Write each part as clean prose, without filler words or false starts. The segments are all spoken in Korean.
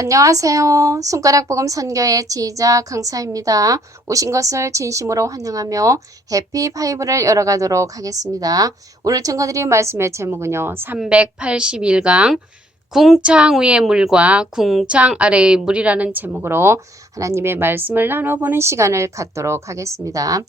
안녕하세요. 손가락복음 선교의 지휘자 강사입니다. 오신 것을 진심으로 환영하며 해피파이브를 열어가도록 하겠습니다. 오늘 증거드릴 말씀의 제목은요. 381강 궁창 위의 물과 궁창 아래의 물이라는 제목으로 하나님의 말씀을 나눠보는 시간을 갖도록 하겠습니다.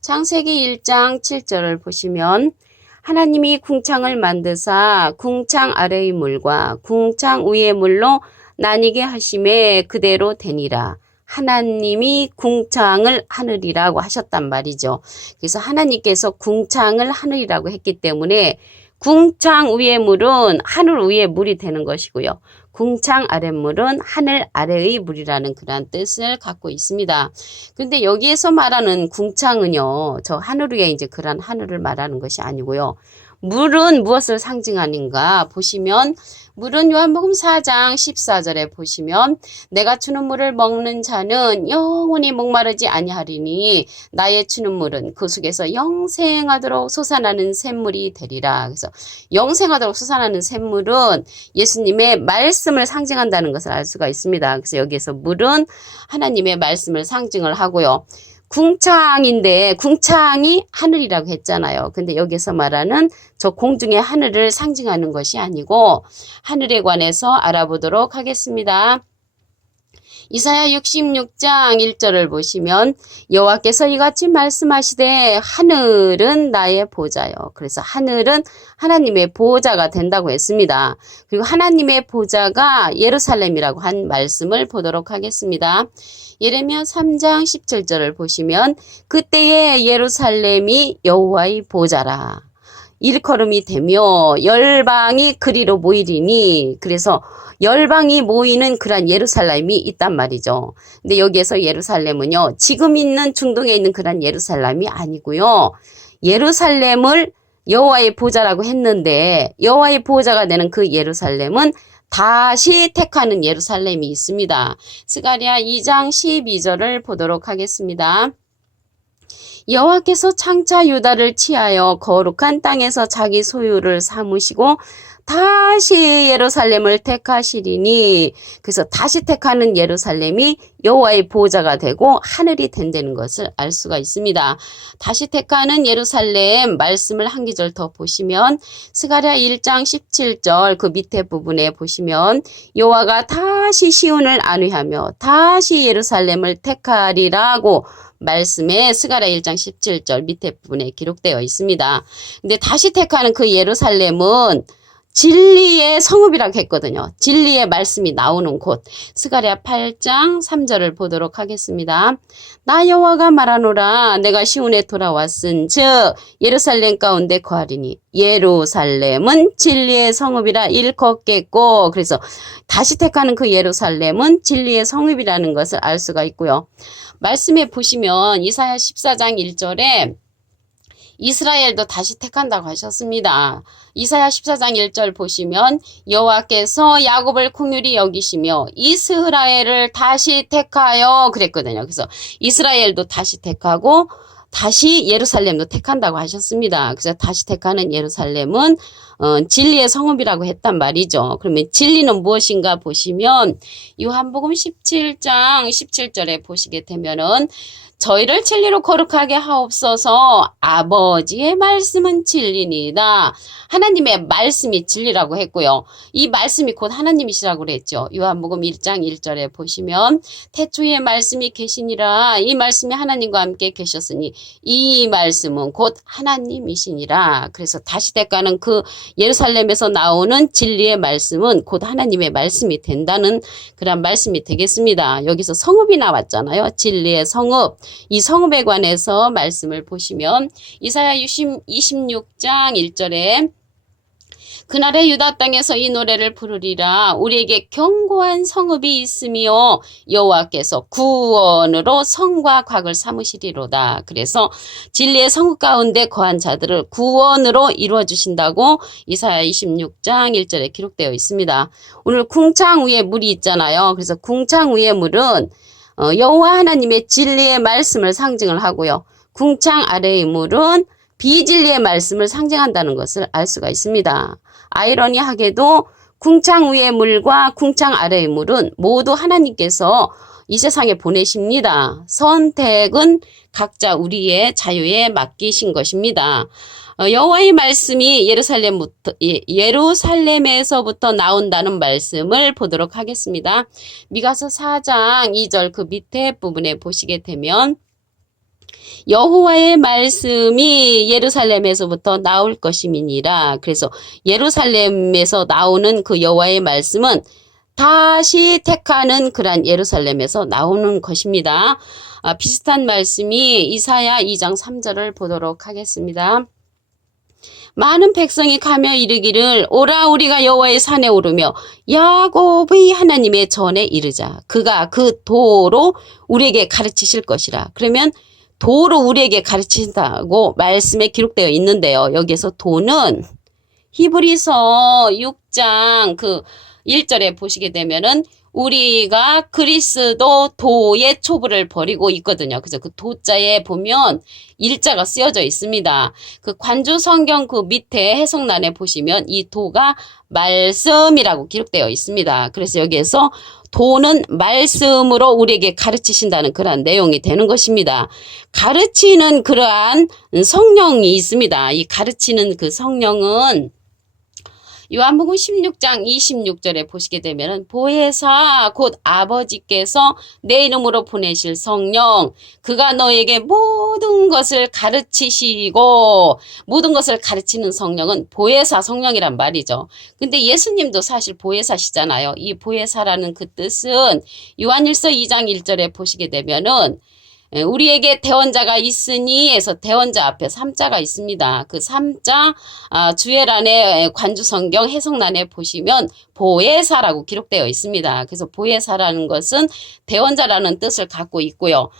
창세기 1장 7절을 보시면 하나님이 궁창을 만드사 궁창 아래의 물과 궁창 위의 물로 나뉘게 하심에 그대로 되니라. 하나님이 궁창을 하느리라고 하셨단 말이죠. 그래서 하나님께서 궁창을 하느리라고 했기 때문에 궁창 위의 물은 하늘 위의 물이 되는 것이고요. 궁창 아래 물은 하늘 아래의 물이라는 그런 뜻을 갖고 있습니다. 그런데 여기에서 말하는 궁창은요, 저 하늘 위에 이제 그런 하늘을 말하는 것이 아니고요. 물은 무엇을 상징하는가 보시면 물은 요한복음 4장 14절에 보시면 내가 주는 물을 먹는 자는 영원히 목마르지 아니하리니 나의 주는 물은 그 속에서 영생하도록 솟아나는 샘물이 되리라. 그래서 영생하도록 솟아나는 샘물은 예수님의 말씀을 상징한다는 것을 알 수가 있습니다. 그래서 여기에서 물은 하나님의 말씀을 상징을 하고요. 궁창인데 궁창이 하늘이라고 했잖아요. 근데 여기서 말하는 저 공중의 하늘을 상징하는 것이 아니고 하늘에 관해서 알아보도록 하겠습니다. 이사야 66장 1절을 보시면 여호와께서 이같이 말씀하시되 하늘은 나의 보좌요. 그래서 하늘은 하나님의 보좌가 된다고 했습니다. 그리고 하나님의 보좌가 예루살렘이라고 한 말씀을 보도록 하겠습니다. 예레미야 3장 17절을 보시면 그때의 예루살렘이 여호와의 보좌라. 일컬음이 되며 열방이 그리로 모이리니 그래서 열방이 모이는 그런 예루살렘이 있단 말이죠. 근데 여기에서 예루살렘은요. 지금 있는 중동에 있는 그런 예루살렘이 아니고요. 예루살렘을 여호와의 보좌라고 했는데 여호와의 보좌가 되는 그 예루살렘은 다시 택하는 예루살렘이 있습니다. 스가랴 2장 12절을 보도록 하겠습니다. 여호와께서 창차 유다를 취하여 거룩한 땅에서 자기 소유를 삼으시고 다시 예루살렘을 택하시리니 그래서 다시 택하는 예루살렘이 여호와의 보좌가 되고 하늘이 된다는 것을 알 수가 있습니다. 다시 택하는 예루살렘 말씀을 한 기절 더 보시면 스가랴 1장 17절 그 밑에 부분에 보시면 여호와가 다시 시온을 안위하며 다시 예루살렘을 택하리라고 말씀에 스가랴 1장 17절 밑에 부분에 기록되어 있습니다. 근데 다시 택하는 그 예루살렘은 진리의 성읍이라고 했거든요. 진리의 말씀이 나오는 곳. 스가랴 8장 3절을 보도록 하겠습니다. 나 여호와가 말하노라 내가 시온에 돌아왔은 즉 예루살렘 가운데 거하리니 예루살렘은 진리의 성읍이라 일컫겠고 그래서 다시 택하는 그 예루살렘은 진리의 성읍이라는 것을 알 수가 있고요. 말씀에 보시면 이사야 14장 1절에 이스라엘도 다시 택한다고 하셨습니다. 이사야 14장 1절 보시면 여호와께서 야곱을 긍휼히 여기시며 이스라엘을 다시 택하여 그랬거든요. 그래서 이스라엘도 다시 택하고 다시 예루살렘도 택한다고 하셨습니다. 그래서 다시 택하는 예루살렘은 진리의 성읍이라고 했단 말이죠. 그러면 진리는 무엇인가 보시면 요한복음 17장 17절에 보시게 되면은 저희를 진리로 거룩하게 하옵소서 아버지의 말씀은 진리니이다. 하나님의 말씀이 진리라고 했고요. 이 말씀이 곧 하나님이시라고 그랬죠. 요한복음 1장 1절에 보시면 태초에 말씀이 계시니라. 이 말씀이 하나님과 함께 계셨으니 이 말씀은 곧 하나님이시니라. 그래서 다시 택하는 그 예루살렘에서 나오는 진리의 말씀은 곧 하나님의 말씀이 된다는 그런 말씀이 되겠습니다. 여기서 성읍이 나왔잖아요. 진리의 성읍. 이 성읍에 관해서 말씀을 보시면 이사야 26장 1절에 그날의 유다 땅에서 이 노래를 부르리라. 우리에게 견고한 성읍이 있으며 여호와께서 구원으로 성과 곽을 삼으시리로다. 그래서 진리의 성읍 가운데 거한 자들을 구원으로 이루어 주신다고 이사야 26장 1절에 기록되어 있습니다. 오늘 궁창 위에 물이 있잖아요. 그래서 궁창 위의 물은 여호와 하나님의 진리의 말씀을 상징을 하고요. 궁창 아래의 물은 비진리의 말씀을 상징한다는 것을 알 수가 있습니다. 아이러니하게도 궁창 위의 물과 궁창 아래의 물은 모두 하나님께서 이 세상에 보내십니다. 선택은 각자 우리의 자유에 맡기신 것입니다. 여호와의 말씀이 예루살렘에서부터 나온다는 말씀을 보도록 하겠습니다. 미가서 4장 2절 그 밑에 부분에 보시게 되면 여호와의 말씀이 예루살렘에서부터 나올 것임이니라. 그래서 예루살렘에서 나오는 그 여호와의 말씀은 다시 택하는 그런 예루살렘에서 나오는 것입니다. 비슷한 말씀이 이사야 2장 3절을 보도록 하겠습니다. 많은 백성이 가며 이르기를 오라 우리가 여호와의 산에 오르며 야곱의 하나님의 전에 이르자. 그가 그 도로 우리에게 가르치실 것이라. 그러면 도로 우리에게 가르친다고 말씀에 기록되어 있는데요. 여기에서 도는 히브리서 6장 그 1절에 보시게 되면은 우리가 그리스도 도의 초부를 버리고 있거든요. 그래서 그 도자에 보면 일자가 쓰여져 있습니다. 그 관주 성경 그 밑에 해석란에 보시면 이 도가 말씀이라고 기록되어 있습니다. 그래서 여기에서 도는 말씀으로 우리에게 가르치신다는 그러한 내용이 되는 것입니다. 가르치는 그러한 성령이 있습니다. 이 가르치는 그 성령은 요한복음 16장 26절에 보시게 되면은 보혜사 곧 아버지께서 내 이름으로 보내실 성령 그가 너에게 모든 것을 가르치시고 모든 것을 가르치는 성령은 보혜사 성령이란 말이죠. 근데 예수님도 사실 보혜사시잖아요. 이 보혜사라는 그 뜻은 요한일서 2장 1절에 보시게 되면은 우리에게 대원자가 있으니 해서 대원자 앞에 3자가 있습니다. 그 3자 주애란의 관주성경 해석란에 보시면 보혜사라고 기록되어 있습니다. 그래서 보혜사라는 것은 대원자라는 뜻을 갖고 있고요.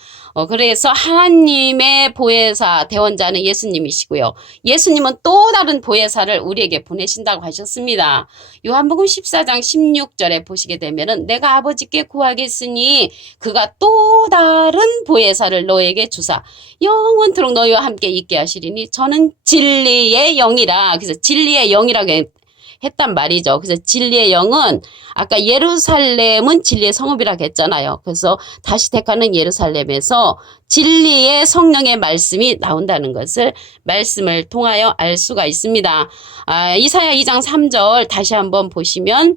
그래서 하나님의 보혜사 대원자는 예수님이시고요. 예수님은 또 다른 보혜사를 우리에게 보내신다고 하셨습니다. 요한복음 14장 16절에 보시게 되면은 내가 아버지께 구하겠으니 그가 또 다른 보혜사를 너에게 주사 영원토록 너희와 함께 있게 하시리니 저는 진리의 영이라. 그래서 진리의 영이라고 했단 말이죠. 그래서 진리의 영은 아까 예루살렘은 진리의 성읍이라고 했잖아요. 그래서 다시 택하는 예루살렘에서 진리의 성령의 말씀이 나온다는 것을 말씀을 통하여 알 수가 있습니다. 이사야 2장 3절 다시 한번 보시면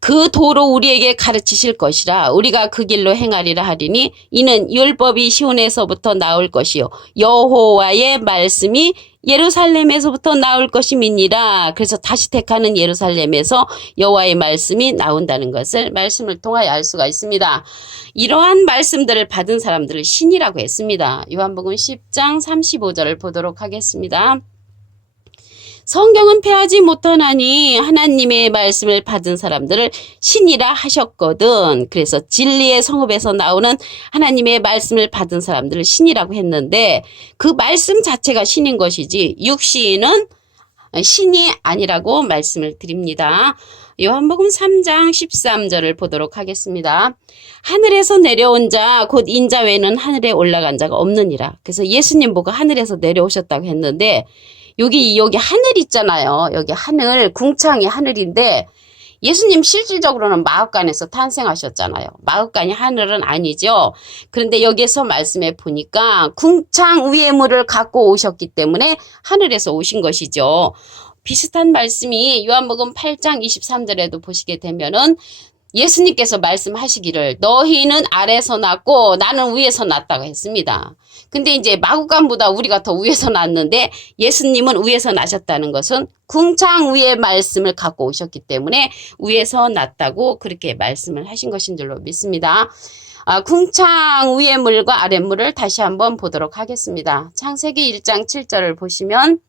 그 도로 우리에게 가르치실 것이라 우리가 그 길로 행하리라 하리니 이는 율법이 시온에서부터 나올 것이요 여호와의 말씀이 예루살렘에서부터 나올 것임이니라. 그래서 다시 택하는 예루살렘에서 여호와의 말씀이 나온다는 것을 말씀을 통하여 알 수가 있습니다. 이러한 말씀들을 받은 사람들을 신이라고 했습니다. 요한복음 10장 35절을 보도록 하겠습니다. 성경은 패하지 못하나니 하나님의 말씀을 받은 사람들을 신이라 하셨거든. 그래서 진리의 성읍에서 나오는 하나님의 말씀을 받은 사람들을 신이라고 했는데 그 말씀 자체가 신인 것이지 육신은 신이 아니라고 말씀을 드립니다. 요한복음 3장 13절을 보도록 하겠습니다. 하늘에서 내려온 자 곧 인자 외에는 하늘에 올라간 자가 없느니라. 그래서 예수님 보고 하늘에서 내려오셨다고 했는데 여기 하늘 있잖아요. 여기 하늘, 궁창이 하늘인데 예수님 실질적으로는 마흑간에서 탄생하셨잖아요. 마흑간이 하늘은 아니죠. 그런데 여기에서 말씀해 보니까 궁창 위의 물을 갖고 오셨기 때문에 하늘에서 오신 것이죠. 비슷한 말씀이 요한복음 8장 23절에도 보시게 되면은 예수님께서 말씀하시기를 너희는 아래에서 났고 나는 위에서 났다고 했습니다. 근데 이제 마구간보다 우리가 더 위에서 났는데 예수님은 위에서 나셨다는 것은 궁창 위의 말씀을 갖고 오셨기 때문에 위에서 났다고 그렇게 말씀을 하신 것인 줄로 믿습니다. 궁창 위의 물과 아랫물을 다시 한번 보도록 하겠습니다. 창세기 1장 7절을 보시면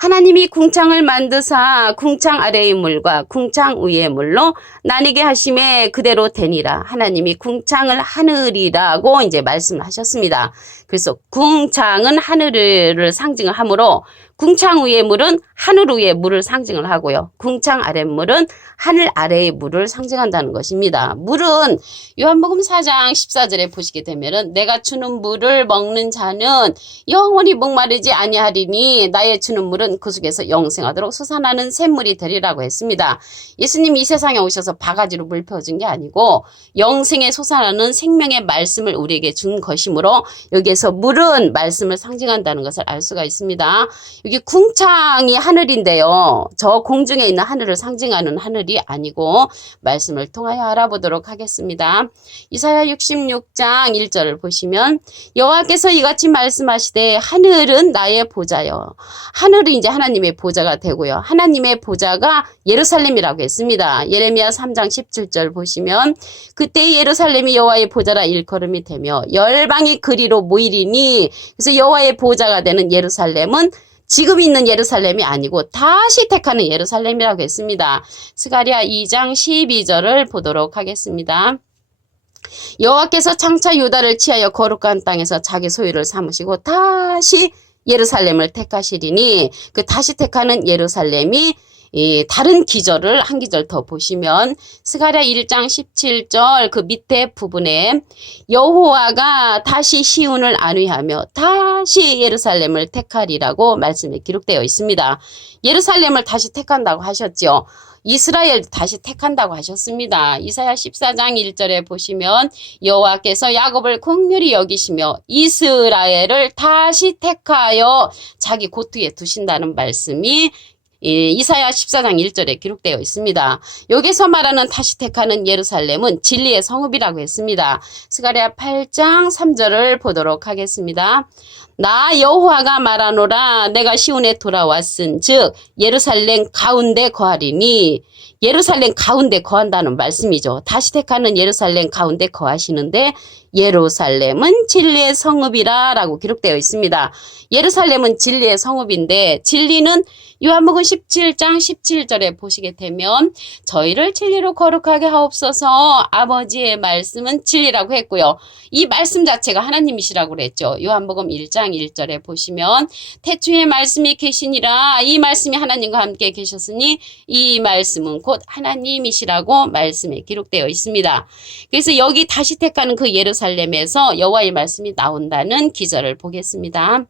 하나님이 궁창을 만드사 궁창 아래의 물과 궁창 위의 물로 나뉘게 하심에 그대로 되니라. 하나님이 궁창을 하늘이라고 이제 말씀을 하셨습니다. 그래서 궁창은 하늘을 상징을 하므로 궁창 위의 물은 하늘 위의 물을 상징을 하고요. 궁창 아래 물은 하늘 아래의 물을 상징한다는 것입니다. 물은 요한복음 4장 14절에 보시게 되면은 내가 주는 물을 먹는 자는 영원히 목마르지 아니하리니 나의 주는 물은 그 속에서 영생하도록 솟아나는 샘물이 되리라고 했습니다. 예수님이 이 세상에 오셔서 바가지로 물 퍼준 게 아니고 영생에 솟아나는 생명의 말씀을 우리에게 준 것이므로 여기에서 물은 말씀을 상징한다는 것을 알 수가 있습니다. 여기 궁창이 하늘인데요. 저 공중에 있는 하늘을 상징하는 하늘이 아니고 말씀을 통하여 알아보도록 하겠습니다. 이사야 66장 1절을 보시면 여호와께서 이같이 말씀하시되 하늘은 나의 보좌요. 하늘이 이제 하나님의 보좌가 되고요. 하나님의 보좌가 예루살렘이라고 했습니다. 예레미야 3장 17절 보시면 그때 예루살렘이 여호와의 보좌라 일컬음이 되며 열방이 그리로 모이리니 그래서 여호와의 보좌가 되는 예루살렘은 지금 있는 예루살렘이 아니고 다시 택하는 예루살렘이라고 했습니다. 스가랴 2장 12절을 보도록 하겠습니다. 여호와께서 장차 유다를 치하여 거룩한 땅에서 자기 소유를 삼으시고 다시 예루살렘을 택하시리니 그 다시 택하는 예루살렘이 다른 기절을 한 기절 더 보시면 스가랴 1장 17절 그 밑에 부분에 여호와가 다시 시온을 안위하며 다시 예루살렘을 택하리라고 말씀에 기록되어 있습니다. 예루살렘을 다시 택한다고 하셨죠. 이스라엘 다시 택한다고 하셨습니다. 이사야 14장 1절에 보시면 여호와께서 야곱을 긍휼히 여기시며 이스라엘을 다시 택하여 자기 고투에 두신다는 말씀이 이사야 14장 1절에 기록되어 있습니다. 여기서 말하는 다시 택하는 예루살렘은 진리의 성읍이라고 했습니다. 스가랴 8장 3절을 보도록 하겠습니다. 나 여호와가 말하노라 내가 시온에 돌아왔은 즉 예루살렘 가운데 거하리니 예루살렘 가운데 거한다는 말씀이죠. 다시 택하는 예루살렘 가운데 거하시는데 예루살렘은 진리의 성읍이라 라고 기록되어 있습니다. 예루살렘은 진리의 성읍인데 진리는 요한복음 17장 17절에 보시게 되면 저희를 진리로 거룩하게 하옵소서 아버지의 말씀은 진리라고 했고요. 이 말씀 자체가 하나님이시라고 그랬죠. 요한복음 1장 1절에 보시면 태초에 말씀이 계시니라 이 말씀이 하나님과 함께 계셨으니 이 말씀은 곧 하나님이시라고 말씀에 기록되어 있습니다. 그래서 여기 다시 택하는 그 예루살렘에서 여호와의 말씀이 나온다는 기절을 보겠습니다.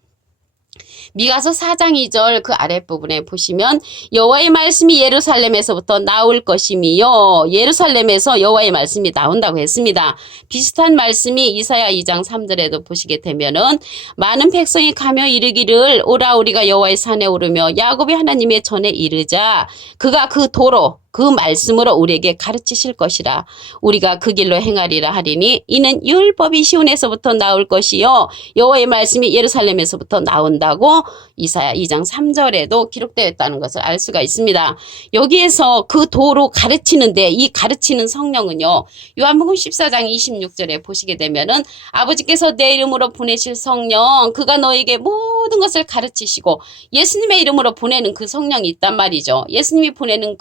미가서 4장 2절 그 아랫부분에 보시면 여호와의 말씀이 예루살렘에서부터 나올 것이며 예루살렘에서 여호와의 말씀이 나온다고 했습니다. 비슷한 말씀이 이사야 2장 3절에도 보시게 되면은 많은 백성이 가며 이르기를 오라 우리가 여호와의 산에 오르며 야곱의 하나님의 전에 이르자 그가 그 도로 그 말씀으로 우리에게 가르치실 것이라 우리가 그 길로 행하리라 하리니 이는 율법이 시온에서부터 나올 것이요 여호와의 말씀이 예루살렘에서부터 나온다고 이사야 2장 3절에도 기록되어 있다는 것을 알 수가 있습니다. 여기에서 그 도로 가르치는데 이 가르치는 성령은요 요한복음 14장 26절에 보시게 되면은 아버지께서 내 이름으로 보내실 성령 그가 너에게 모든 것을 가르치시고 예수님의 이름으로 보내는 그 성령이 있단 말이죠. 예수님이 보내는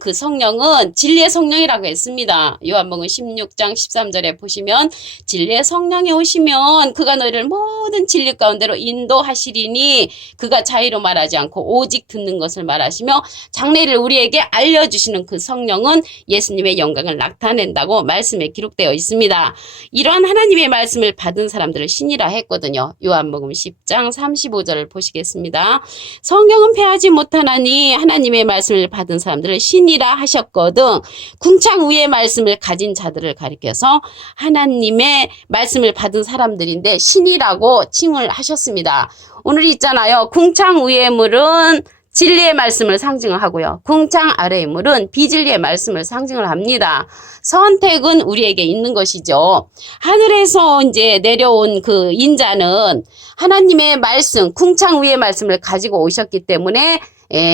그 성령은 진리의 성령이라고 했습니다. 요한복음 16장 13절에 보시면 진리의 성령이 오시면 그가 너희를 모든 진리 가운데로 인도하시리니 그가 자의로 말하지 않고 오직 듣는 것을 말하시며 장래를 우리에게 알려주시는 그 성령은 예수님의 영광을 나타낸다고 말씀에 기록되어 있습니다. 이러한 하나님의 말씀을 받은 사람들을 신이라 했거든요. 요한복음 10장 35절을 보시겠습니다. 성경은 패하지 못하나니 하나님의 말씀을 받은 사람들을 신이라 하셨거든. 궁창 위의 말씀을 가진 자들을 가리켜서 하나님의 말씀을 받은 사람들인데 신이라고 칭을 하셨습니다. 오늘 있잖아요. 궁창 위의 물은 진리의 말씀을 상징을 하고요. 궁창 아래의 물은 비진리의 말씀을 상징을 합니다. 선택은 우리에게 있는 것이죠. 하늘에서 이제 내려온 그 인자는 하나님의 말씀, 궁창 위의 말씀을 가지고 오셨기 때문에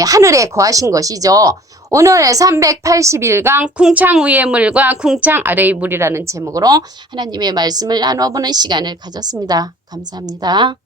하늘에 거하신 것이죠. 오늘 381강 궁창 위의 물과 궁창 아래의 물이라는 제목으로 하나님의 말씀을 나눠보는 시간을 가졌습니다. 감사합니다.